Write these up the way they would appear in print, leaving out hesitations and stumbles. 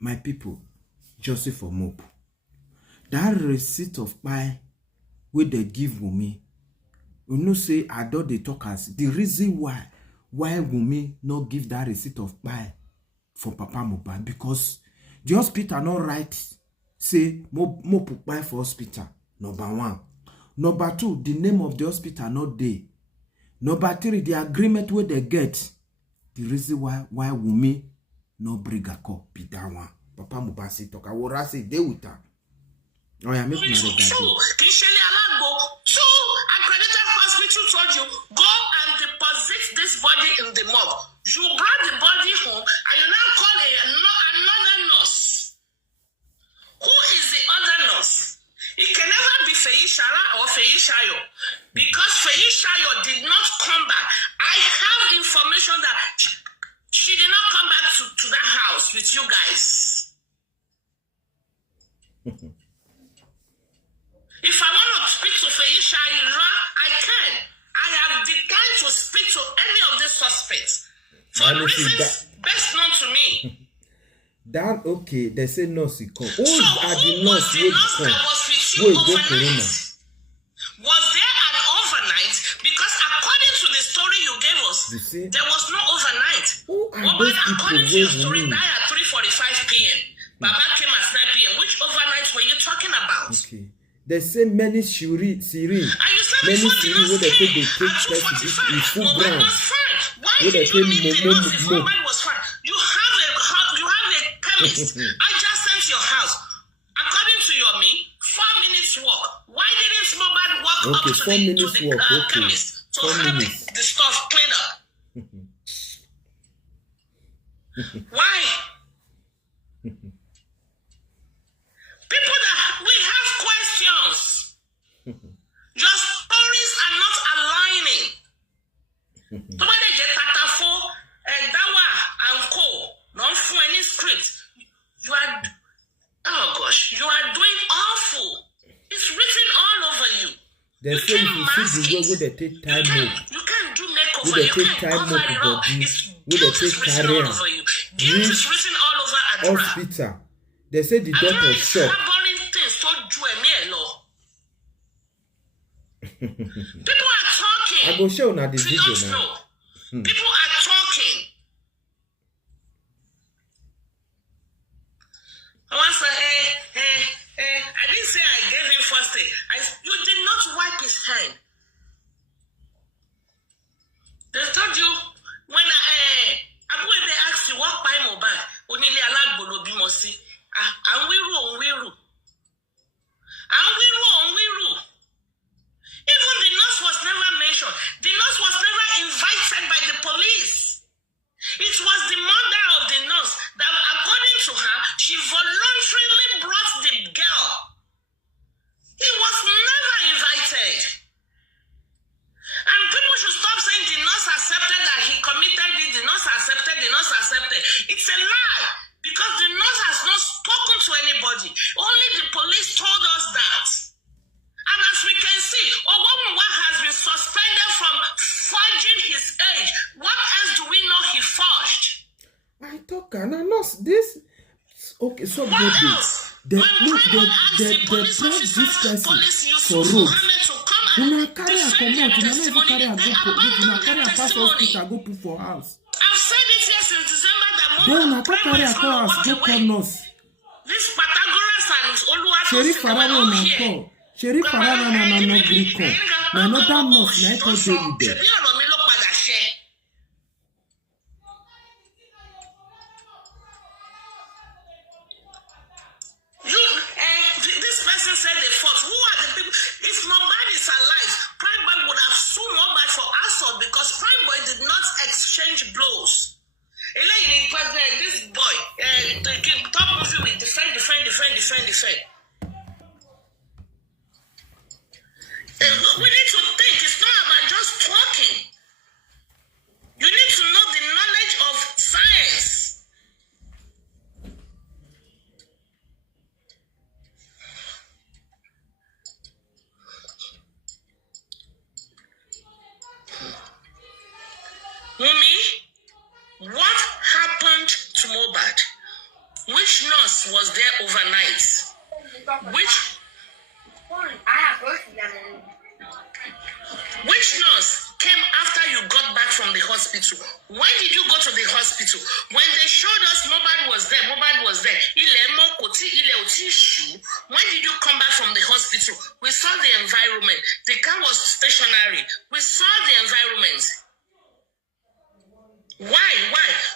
My people, Joseph for Mob. That receipt of pie where they give Wunmi, you know say I don't they talk as the reason why Wunmi not give that receipt of pie for Papa Mohbad, because the hospital not right say more put pie for hospital. Number one. Number two, the name of the hospital not there. Number three, the agreement where they get. The reason why Wunmi no bring a call be that one. Papa Mohbad say talk. I will say they with her. Oh yeah, make my regard. Two accredited hospital told you go and deposit this body in the morgue. You brought the body home and you now call another nurse. Who is the other nurse? It can never be Feishara or Feishayo, because Feishayo did not come back. I have information that she did not come back to that house with you guys. If I want to speak to Feishayo, I can. I have declined to speak to any of the suspects for reasons best known to me. That okay, they say nurse come. So who was the nurse that was with you overnight? Was there an overnight? Because according to the story you gave us, there was no overnight. Mohbad, according to your story, died at 3:45 p.m. Baba came at 9 p.m. Which overnight were you talking about? Okay. They say many Siri, many Siri where they say they take test in full ground. Why did you leave the nurse if Mohbad was fine? You have a chemist adjacent your house. According to your 4 minutes walk. Why didn't Mohbad walk up to the chemist to have the stuff clean up? Why? People that we have questions. Your stories are not aligning. Somebody get Tatafo and Dawa and Co. Not for any script. You are, oh gosh, you are doing awful. It's written all over you. They say if you see the way where they take time mode. You can't do makeover. You can't cover it up. Guilt is written all over you. Guilt is written all over Adra. Hospital. They say the doctor shot. People are talking. I go show now the video now. People are talking. I want to say, I didn't say I gave him first aid. You did not wipe his hand. They told you when they asked you what by Mohbad, only alagbolo bimosi. And we ru. Even the nurse was never mentioned. The nurse was never invited by the police. It was the mother of the nurse that, according to her, she voluntarily brought the girl. He was never invited. And people should stop saying the nurse accepted that he committed it, the nurse accepted. It's a lie. Because the nurse has not spoken to anybody. Only the police told us that. And as we can see, Ogonwa has been suspended from forging his age. What else do we know he forged? I talk and I know this. Okay, so what else? They brought this person for road. Una carry a command, una never carry a pass hospital, go put for house. I've said it here since December that Mohbad carry a house, go call nurse. This Pythagoras and Oluwatosin Sheriff Faraba na call. Sheriff Faraba na no gree call. Na another nurse na call dey with them. This person said they fought. Who are the people? If Mohbad is alive, Prime Boy would have sued Mohbad for assault because Prime Boy did not exchange blows. This boy, top movie with defend. We need to think. It's not about just talking. You need to know the knowledge of science. Wunmi, what happened to Mohbad? Which nurse was there overnight? Which nurse came after you got back from the hospital? When did you go to the hospital? When they showed us Mohbad was there. When did you come back from the hospital? We saw the environment. The car was stationary. We saw the environment. Why?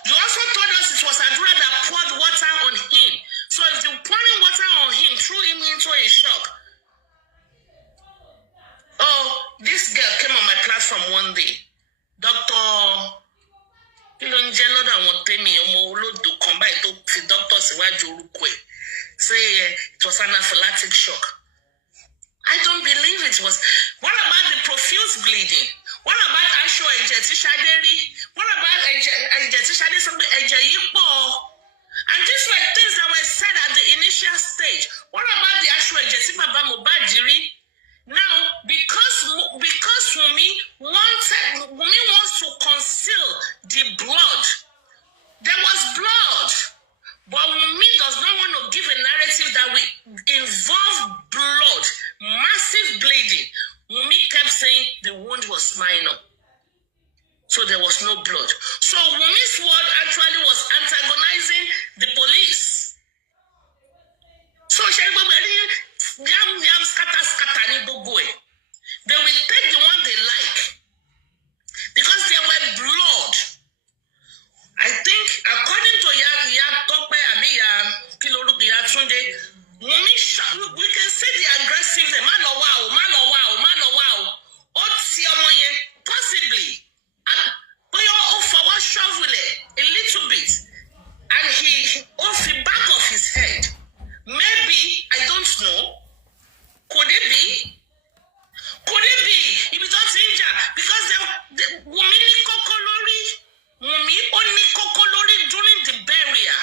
You also told us it was Adura that poured water on him. So if you pouring water on him, threw him into a shock. Oh, this girl came on my platform one day. Doctor say it was anaphylactic shock. I don't believe it was. What about the profuse bleeding? What about actual ejetishaderi? What about ejetishaderi? And these were things that were said at the initial stage. What about the actual ejetibabamobadiri? Now, because Wunmi wants to conceal the blood. There was blood. But Wunmi does not want to give a narrative that will involve blood, massive bleeding. Wunmi kept saying the wound was minor. So there was no blood. So Wunmi's word actually was antagonizing the police. So they will take the one they like. Because there were blood. I think, according to we can say the aggressive, possibly. A little bit. And he off the back of his head. Maybe, I don't know. Could it be? If it's not injured, because Wunmi only kokolori during the burial.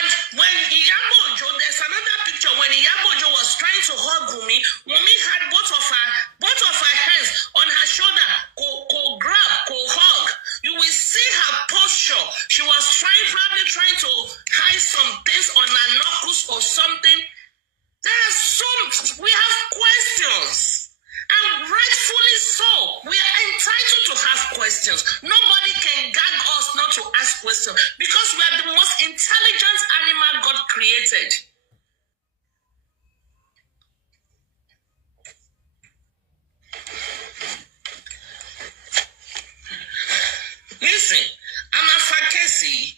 And when Iyabojo, there's another picture when Iyabojo was trying to hug Wunmi had both of her hands on her shoulder, grab, hug. You will see her posture. She was probably trying to hide some things on her knuckles or something. We have questions. And rightfully so. We are entitled to have questions. Nobody can gag us not to ask questions because we are the most intelligent animal God created. Listen, I'm a Fakesi.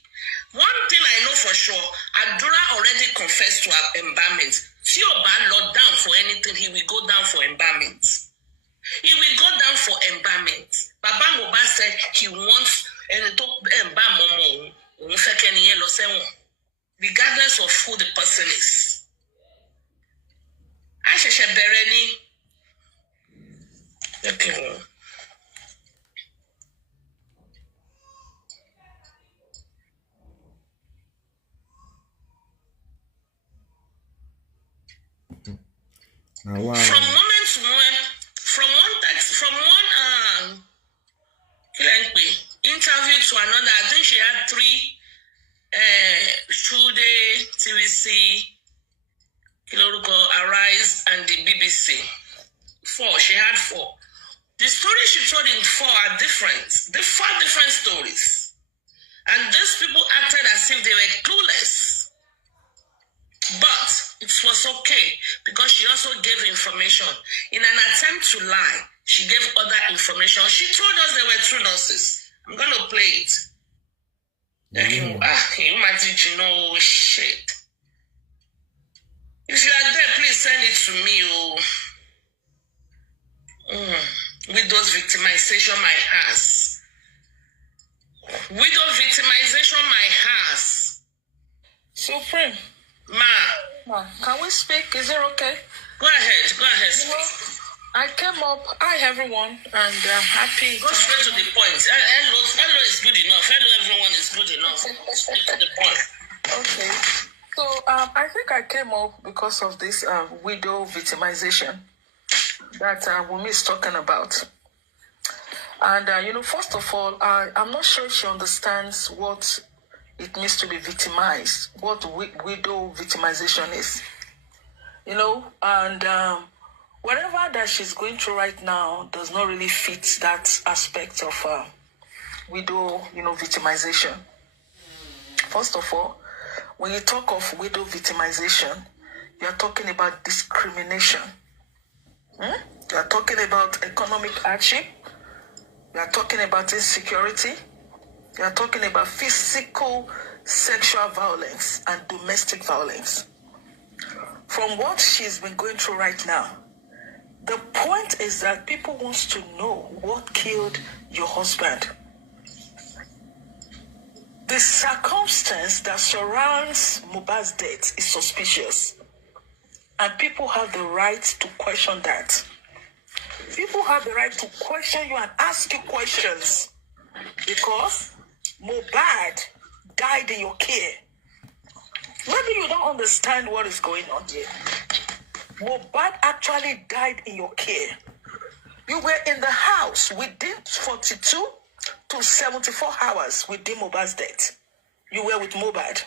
One thing I know for sure, Adura already confessed to her embalmment. Tioba not down for anything, he will go down for embalmment. He will go down for embalmment. Baba Mohbad said he wants to embalm regardless of who the person is. Asheshe Bereni. Okay. Now, wow. From moment to moment, from one interview to another, I think she had 3 Shude, TVC, Arise, and the BBC. 4. She had 4. The stories she told in 4 are different. They're 4 different stories. And these people acted as if they were clueless. But it was okay because she also gave information. In an attempt to lie, she gave other information. She told us there were 2 nurses. I'm going to play it. You might think you know shit. If you are there, please send it to me. Widows victimization, my house. Widow victimization, my house. Supreme. Ma, can we speak? Is it okay? Go ahead. Speak. I came up. Hi, everyone, and I'm happy. Go straight to the point. Hello is good enough. Hello, everyone is good enough. Straight to the point. Okay. So I think I came up because of this widow victimization that Wunmi is talking about. And, first of all, I'm not sure she understands what it means to be victimized, what widow victimization is. You know, and whatever that she's going through right now does not really fit that aspect of widow, victimization. First of all, when you talk of widow victimization, you're talking about discrimination. You're talking about economic hardship. You're talking about insecurity. You're talking about physical, sexual violence and domestic violence. From what she's been going through right now, the point is that people want to know what killed your husband. The circumstance that surrounds Mohbad's death is suspicious. And people have the right to question that. People have the right to question you and ask you questions. Because Mohbad died in your care. Maybe you don't understand what is going on here. Mohbad actually died in your care. You were in the house within 42 to 74 hours within Mohbad's death. You were with Mohbad.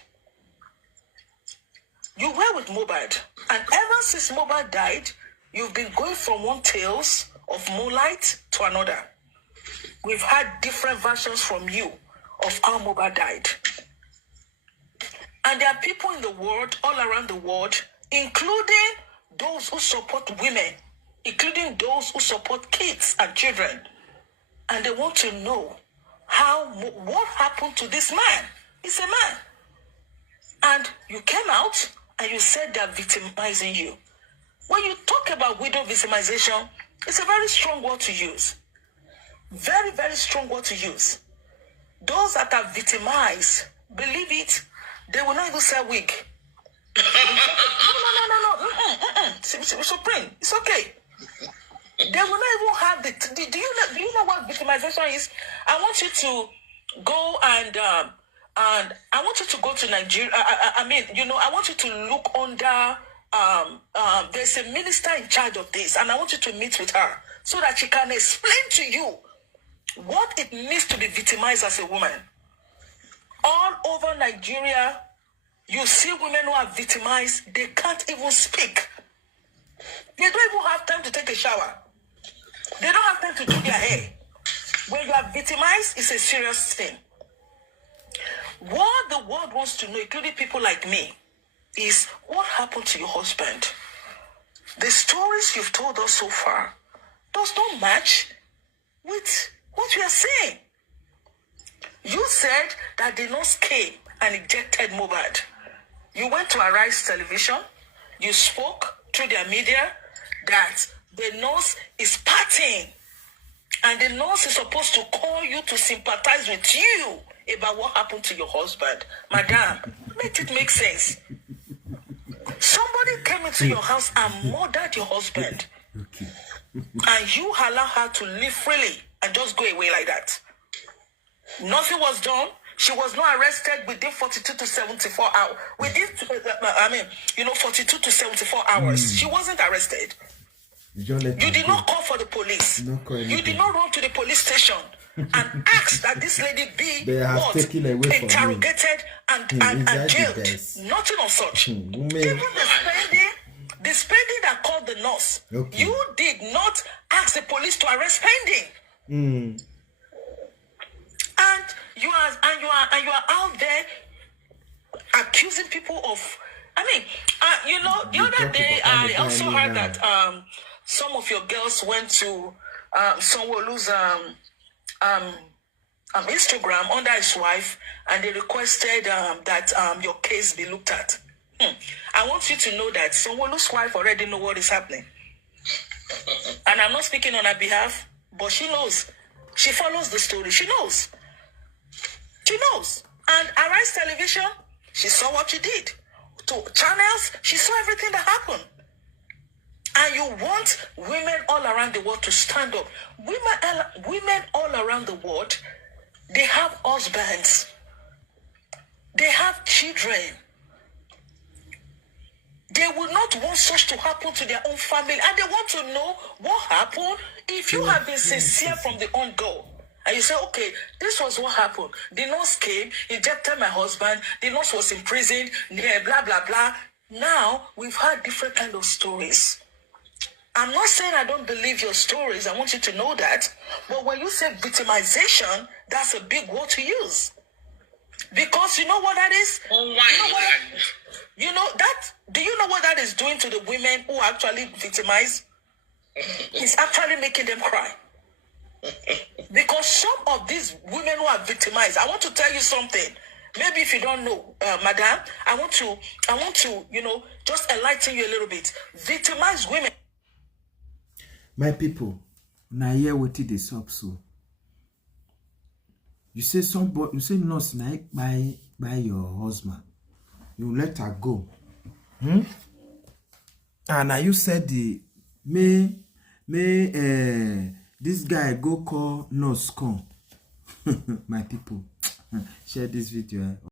You were with Mohbad. And ever since Mohbad died, you've been going from one tales of moonlight to another. We've had different versions from you of how Mohbad died. And there are people in the world, all around the world, including those who support women, including those who support kids and children. And they want to know what happened to this man. He's a man. And you came out and you said they're victimizing you. When you talk about widow victimization, it's a very strong word to use. Very, very strong word to use. Those that are victimized, believe it, they will not even sell wig. No. Supreme, it's okay. They will not even have the. Do you know what victimization is? I want you to go and I want you to go to Nigeria. I want you to look under. There's a minister in charge of this, and I want you to meet with her so that she can explain to you what it means to be victimized as a woman. All over Nigeria, you see women who are victimized, they can't even speak. They don't even have time to take a shower. They don't have time to do their hair. When you are victimized, it's a serious thing. What the world wants to know, including people like me, is what happened to your husband. The stories you've told us so far does not match with what we are saying. You said that the nurse came and ejected Mohbad. You went to Arise Television. You spoke through their media that the nurse is partying. And the nurse is supposed to call you to sympathize with you about what happened to your husband. Madam, let it make sense. Somebody came into your house and murdered your husband. Okay. And you allow her to live freely and just go away like that. Nothing was done. She was not arrested within 42 to 74 hours. 42 to 74 hours. She wasn't arrested. You did not call for the police. You did not run to the police station and ask that this lady be interrogated and jailed. Nothing of such. Even the spending that called the nurse. Okay. You did not ask the police to arrest spending. And you are out there accusing people of. The other day I also heard that some of your girls went to Sanwo-Olu's Instagram under his wife, and they requested that your case be looked at. I want you to know that Sanwo-Olu's wife already know what is happening, and I'm not speaking on her behalf, but she knows. She follows the story. She knows. She knows. And Arise Television, she saw what you did. To channels, she saw everything that happened. And you want women all around the world to stand up. Women all around the world, they have husbands. They have children. They will not want such to happen to their own family. And they want to know what happened if you have been sincere from the on-go. And you say, okay, this was what happened. The nurse came, injected my husband, the nurse was imprisoned, blah, blah, blah. Now, we've heard different kind of stories. I'm not saying I don't believe your stories. I want you to know that. But when you say victimization, that's a big word to use. Because you know what that is? Oh, why? You know that? Do you know what that is doing to the women who are actually victimized? It's actually making them cry. Because some of these women who are victimized, I want to tell you something. Maybe if you don't know, madam, I want to, just enlighten you a little bit. Victimized women. My people, now hear what it is up so. You say nurse na by your husband. You let her go. And now you said this guy go call nurse come. My people, share this video.